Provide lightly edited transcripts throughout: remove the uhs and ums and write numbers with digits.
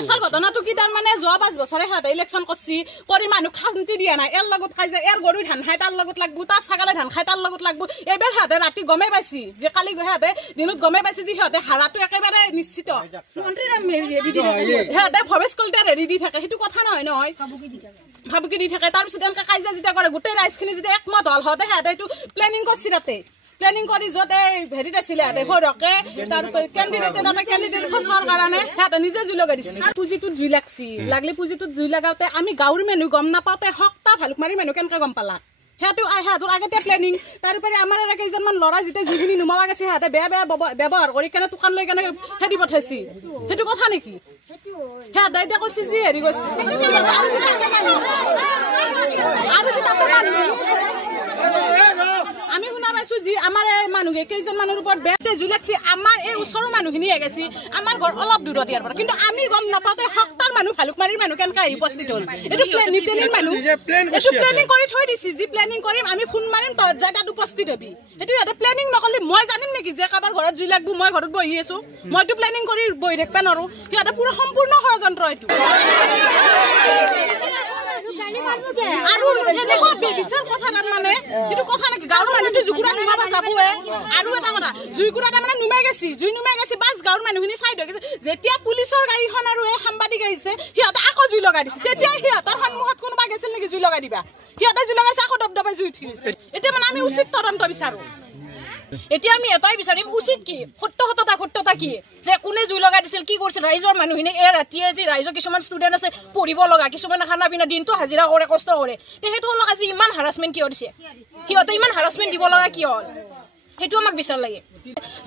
আসল ঘটনাটো কি তাৰ মানে যোৱা 5 বছৰে হাতে ইলেকশন কৰছি কৰি মানুহ শান্তি দিয়া নাই এর লগত খাই যে এর গরু ধান খাই তার লগত লাগবো তার ছাগলে ধান খাই তার লগত লাগবো এবার হাতে রাতি গমে পাইছি যে কালি হাতে দিনত গমে পাইছি যে হাতে হারাটো একেবারে নিশ্চিত মন্ত্রী হাতে ভবেশ কলিতা রেডি দি থাকে সেইটো কথা নহয় নহয় ভাবুকি দি থাকে তার পিছত এনকা কাইজা যেটা করে গোটেই রাইজখিনি যদি একমত হল হতে হাতে একটু প্ল্যানিং করছি তাতে প্ল্যানিং কৰি যতে হেৰিত আছিলে হাতে সৰকে তাৰ ক্যান্ডিডেট এটা ক্যান্ডিডেট ফসৰ কাৰণে হাতে নিজে জুই লগাই দিছে পুঁজিটো জুই লাগছি লাগলে পুঁজিটো জুই লাগাওতে আমি গাঁৱৰ মানুহ গম নাপাওতে হকটা ভালুকমাৰী মানুহ কেনেকে গম পালা সিহঁতৰ আগতে প্লেনিং তাৰোপৰি আমাৰ কেইজনমান ল'ৰা যেতিয়া জুইখিনি নুমাৱা গৈছে সিহঁতে বেয়া বেয়া ব্যৱহাৰ কৰি কেনে দোকান লৈ কেনে খেদি পঠাইছি সেইটো কথা নেকি সিহঁতে এতিয়া কৈছে যি হেৰি কৈছে আৰু যে তাতে আমি শুনা পাইছো যে আমাৰ মানুহে কেইজন মানুহৰ ওপৰত বেয়াতে জুই লাগছি আমাৰ এই ওচৰৰ মানুহখিনি গেছি আমাৰ ঘৰ অলপ দূৰত ইয়াৰ পৰা কিন্তু আমি গম নাপাওঁতে সপ্তাহ মানুহ ভালুকমাৰীৰ মানুহ কেনেকৈ আহি উপস্থিত হ'ল এইটো প্লেনিং মানুহ এইটো প্লেনিং কৰি থৈ দিছি যি প্লেনিং কৰিম আমি ফোন মাৰিম তই জেগাত উপস্থিত হবি সেইটো সিহঁতে প্লেনিং নকৰিলে মই জানিম নেকি যে কাৰোবাৰ ঘৰত জুই লাগব মই ঘৰত বহি আছো মইতো প্লেনিং কৰি বহি থাকিব নোৱাৰো সিহঁতে পুৰা সম্পূৰ্ণ ষড়যন্ত্ৰ এইটো আৰু এনেকুৱা বেবিচাৰ কথা তাৰ মানে সেইটো কথা নেকি গাঁৱৰ মানুহটো জুকুৰা নুমাব যাবয়ে আৰু এটা কথা জুইকুৰা তাৰমানে নুমাই গেছি বাছ গাঁৱৰ মানুহখিনি চাইড হৈ গৈছে যেতিয়া পুলিচৰ গাড়ীখন আৰু এই সাংবাদিক আহিছে সিহঁতে আকৌ জুই লগাই দিছে তেতিয়া সিহঁতৰ সন্মুখত কোনোবা গৈছিল নেকি জুই লগাই দিবা সিহঁতে জুই লগাইছে আকৌ দবদবাই জুই উঠি গৈছে এতিয়া মানে আমি উচিত তদন্ত বিচাৰো এতিয়া আমি এটাই বিচাৰিম উচিত কি সত্যতা কি যে কোনে জুই লগাই দিছিল কি কৰিছিল ৰাইজৰ মানুহখিনি এই ৰাতিয়ে যে ৰাইজৰ কিছুমান ষ্টুডেণ্ট আছে পঢ়িব লগা কিছুমান খানা পিনা দিনটো হাজিৰা কৰে কষ্ট কৰে তে সেইটো হলক আজি ইমান হাৰাসমেন্ট কিয় দিছে সিহঁতে ইমান হাৰাসমেন্ট দিব লগা কি হ'ল সেইটো আমাক বিচাৰ লাগে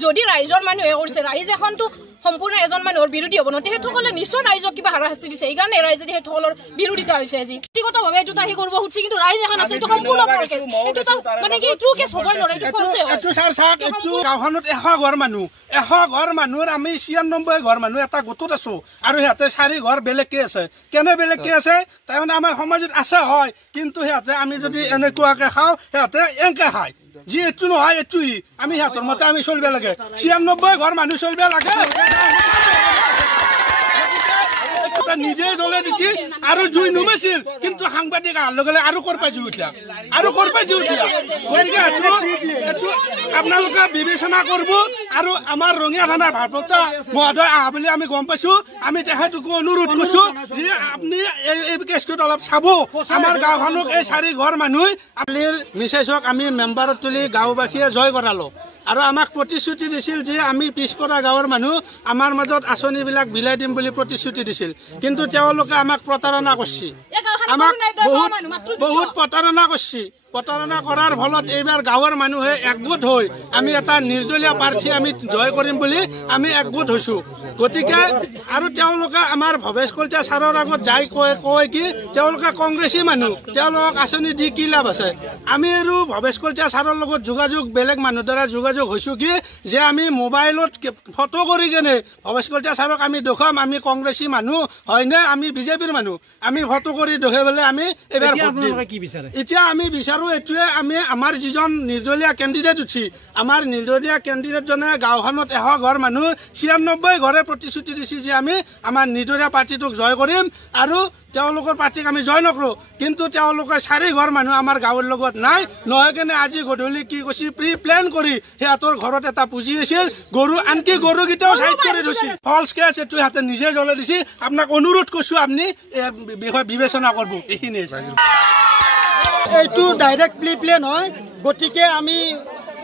যদি ৰাইজৰ মানুহে কৰিছে ৰাইজ এখনতো সম্পূৰ্ণ এজন মানুহৰ বিৰোধী হ'ব ন তেহেতসকলে নিশ্চয় ৰাইজক কিবা হাৰাশাস্তি দিছে এইকাৰণে ৰাইজে তেহেতসকলৰ বিৰোধিতা হৈছে আজি ব্যক্তিগতভাৱে এইটো তাহি কৰিব খুজিছে কিন্তু ৰাইজ এখন আছে এইটো সম্পূৰ্ণ ফলকেছ এইটো মানে কি ট্ৰু কেছ হ'ব নোৱাৰে এইটো ফলছে এইটো ছাৰ চাওক এইটো গাঁওখনত 100 ঘৰ মানুহৰ আমি 96 ঘৰ মানুহ এটা গোটত আছো আৰু সিহঁতে 4 ঘৰ বেলেগকে আছে কেনে বেলেগকে আছে তাৰমানে আমাৰ সমাজত আছে হয় কিন্তু সিহঁতে আমি যদি এনেকুৱাকে খাওঁ সিহঁতে এনেকে খায় যি এইটো নহয় এইটোই আমি সিহঁতৰ মতে আমি চলিব লাগে 96 ঘৰ মানুহ চলিব লাগে নিজে জ্বলাই দিছিল আৰু জুই নুমাইছিল কিন্তু সাংবাদিক অহাৰ লগে লগে আৰু কৰপা জুই উঠিলা গতিকে এইটো আপোনালোকে বিবেচনা কৰিব আৰু আমাৰ ৰঙিয়া থানাৰ ভাৰপ্ৰাপ্ত মহোদয় আহা বুলি আমি গম পাইছো আমি তেখেতকো অনুৰোধ কৰিছো যে আপুনি এই কেছটোত অলপ চাব আমাৰ গাঁওখনক এই 4 ঘৰ মানুহ আপোনাৰ মিছেছক আমি মেম্বাৰত তুলি গাঁওবাসীয়ে জয় কৰালো আৰু আমাক প্ৰতিশ্ৰুতি দিছিল যে আমি পিছপৰা গাঁৱৰ মানুহ আমাৰ মাজত আঁচনিবিলাক বিলাই দিম বুলি প্ৰতিশ্ৰুতি দিছিল কিন্তু তেওঁলোকে আমাক প্ৰতাৰণা কৰিছে আমাক বহুত প্ৰতাৰণা কৰাৰ ফলত এইবাৰ গাঁৱৰ মানুহে একগোট হৈ আমি এটা নিৰ্দলীয় প্ৰাৰ্থী আমি জয় কৰিম বুলি আমি একগোট হৈছো গতিকে আৰু তেওঁলোকে আমাৰ ভৱেশ কলিতা ছাৰৰ আগত যাই কয় কি তেওঁলোকে কংগ্ৰেছী মানুহ তেওঁলোকক আঁচনি দি কি লাভ আছে আমি আৰু ভৱেশ কলিতা ছাৰৰ লগত যোগাযোগ বেলেগ মানুহ দ্বাৰা যোগাযোগ হৈছো কি যে আমি মোবাইলত ফটো কৰি কেনে ভৱেশ কলিতা ছাৰক আমি দেখুৱাম আমি কংগ্ৰেছী মানুহ হয়নে আমি বিজেপিৰ মানুহ আমি ফটো কৰি দেখুৱাবলৈ আমি এবাৰ ভোট দিম এতিয়া আমি বিচাৰো এইটোৱে আমি আমাৰ যিজন নিৰ্দলীয় কেণ্ডিডেট উঠি আমাৰ নিৰ্দলীয় কেণ্ডিডেটজনে গাঁওখনত 100 ঘৰ মানুহ 96 ঘৰে প্ৰতিশ্ৰুতি দিছে যে আমি আমাৰ নিৰ্দলীয় পাৰ্টিটোক জয় কৰিম আৰু তেওঁলোকৰ পাৰ্টিক আমি জয় নকৰো কিন্তু তেওঁলোকৰ 4 ঘৰ মানুহ আমাৰ গাঁৱৰ লগত নাই নহয় কেনে আজি গধূলি কি কৈছে প্ৰি প্লেন কৰি সিহঁতৰ ঘৰত এটা পুঁজি আছিল গৰু আনকি গৰুকেইটাও চাইড কৰি থৈছে ফলছ কেছ এইটো সিহঁতে নিজে জ্বলাই দিছে আপোনাক অনুৰোধ কৰিছো আপুনি বিষয় বিবেচনা কৰিব এইখিনি এইটো ডাইৰেক্ট প্লেন হয় গতিকে আমি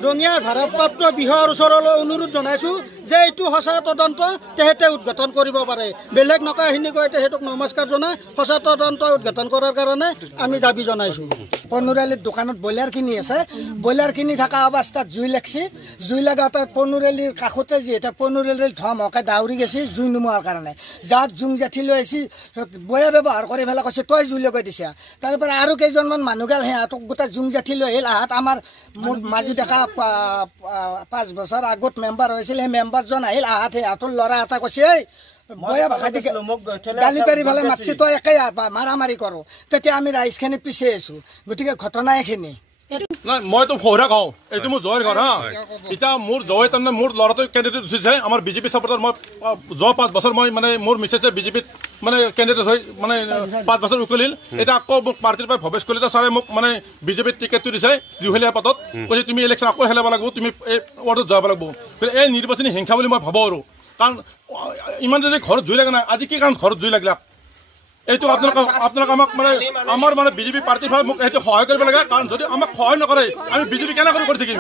ৰঙিয়াৰ ভাৰপ্ৰাপ্ত বিষয়াৰ ওচৰলৈ অনুৰোধ জনাইছোঁ যে এইটো সঁচা তদন্ত তেহেঁতে উদ্ঘাটন কৰিব পাৰে বেলেগ নকয়খিনি কৈ তেহেঁতক নমস্কাৰ জনাই সঁচা তদন্ত উদ্ঘাটন কৰাৰ কাৰণে আমি দাবী জনাইছোঁ পনুৰালিৰ দোকানত ব্ৰইলাৰ কিনি আছে ব্ৰইলাৰ কিনি থকা অৱস্থাত জুই লাগছি জুই লগাতে পনুৰালিৰ কাষতে যিহেতু পনুৰালিৰ ধমকে দাউৰি গৈছে জুই নুমোৱাৰ কাৰণে যাক জুং জাঠি লৈ আহিছে বয়া ব্যৱহাৰ কৰি পেলাই কৈছে তই জুই লগাই দিছা তাৰপৰা আৰু কেইজনমান মানুহ গাল সিহঁতক গোটেই জুং জাঠি লৈ আহিল আহাত আমাৰ মোৰ মাজু ডেকা 5 বছৰ আগত মেম্বাৰ হৈছিল সেই মেম্বাৰজন আহিল আহাত সিহঁতৰ ল'ৰা এটা কৈছে বয়া ভাষা দি গালি পাৰি পেলাই মাতছি তই একে মাৰামাৰি কৰোঁ তেতিয়া আমি ৰাইজখিনি পিছে আছোঁ গতিকে ঘটনা এইখিনি নাই মইতো সৌৰা কওঁ এইটো মোৰ জয়ৰ ঘৰ হা এতিয়া মোৰ জয় তাৰমানে মোৰ ল'ৰাটোৱে কেণ্ডিডেট উঠিছে আমাৰ বিজেপি ছাপৰ্টাৰ মই যোৱা 5 বছৰ মই মানে মোৰ মিছেছে বিজেপিত মানে কেণ্ডিডেট হৈ মানে 5 বছৰ উকলিল এতিয়া আকৌ মোক পাৰ্টিৰ পৰা ভৱেশ কলিতা ছাৰে মোক মানে বিজেপিত টিকেটটো দিছে জুহেলীয়া পাতত কৈছে তুমি ইলেকশ্যন আকৌ খেলাব লাগিব তুমি এই ৱাৰ্ডত যাব লাগিব এই নিৰ্বাচনী হিংসা বুলি মই ভাবোঁ আৰু কাৰণ ইমান যদি ঘৰত জুই লাগে নাই আজি কি কাৰণ ঘৰত জুই লাগিলা এইটো আপোনালোক আমাক মানে আমাৰ মানে বিজেপি পাৰ্টিৰ ফালে মোক এইটো সহায় কৰিব লাগে কাৰণ যদি আমাক সহায় নকৰে আমি বিজেপি কেনেকৈ কৰি থাকিম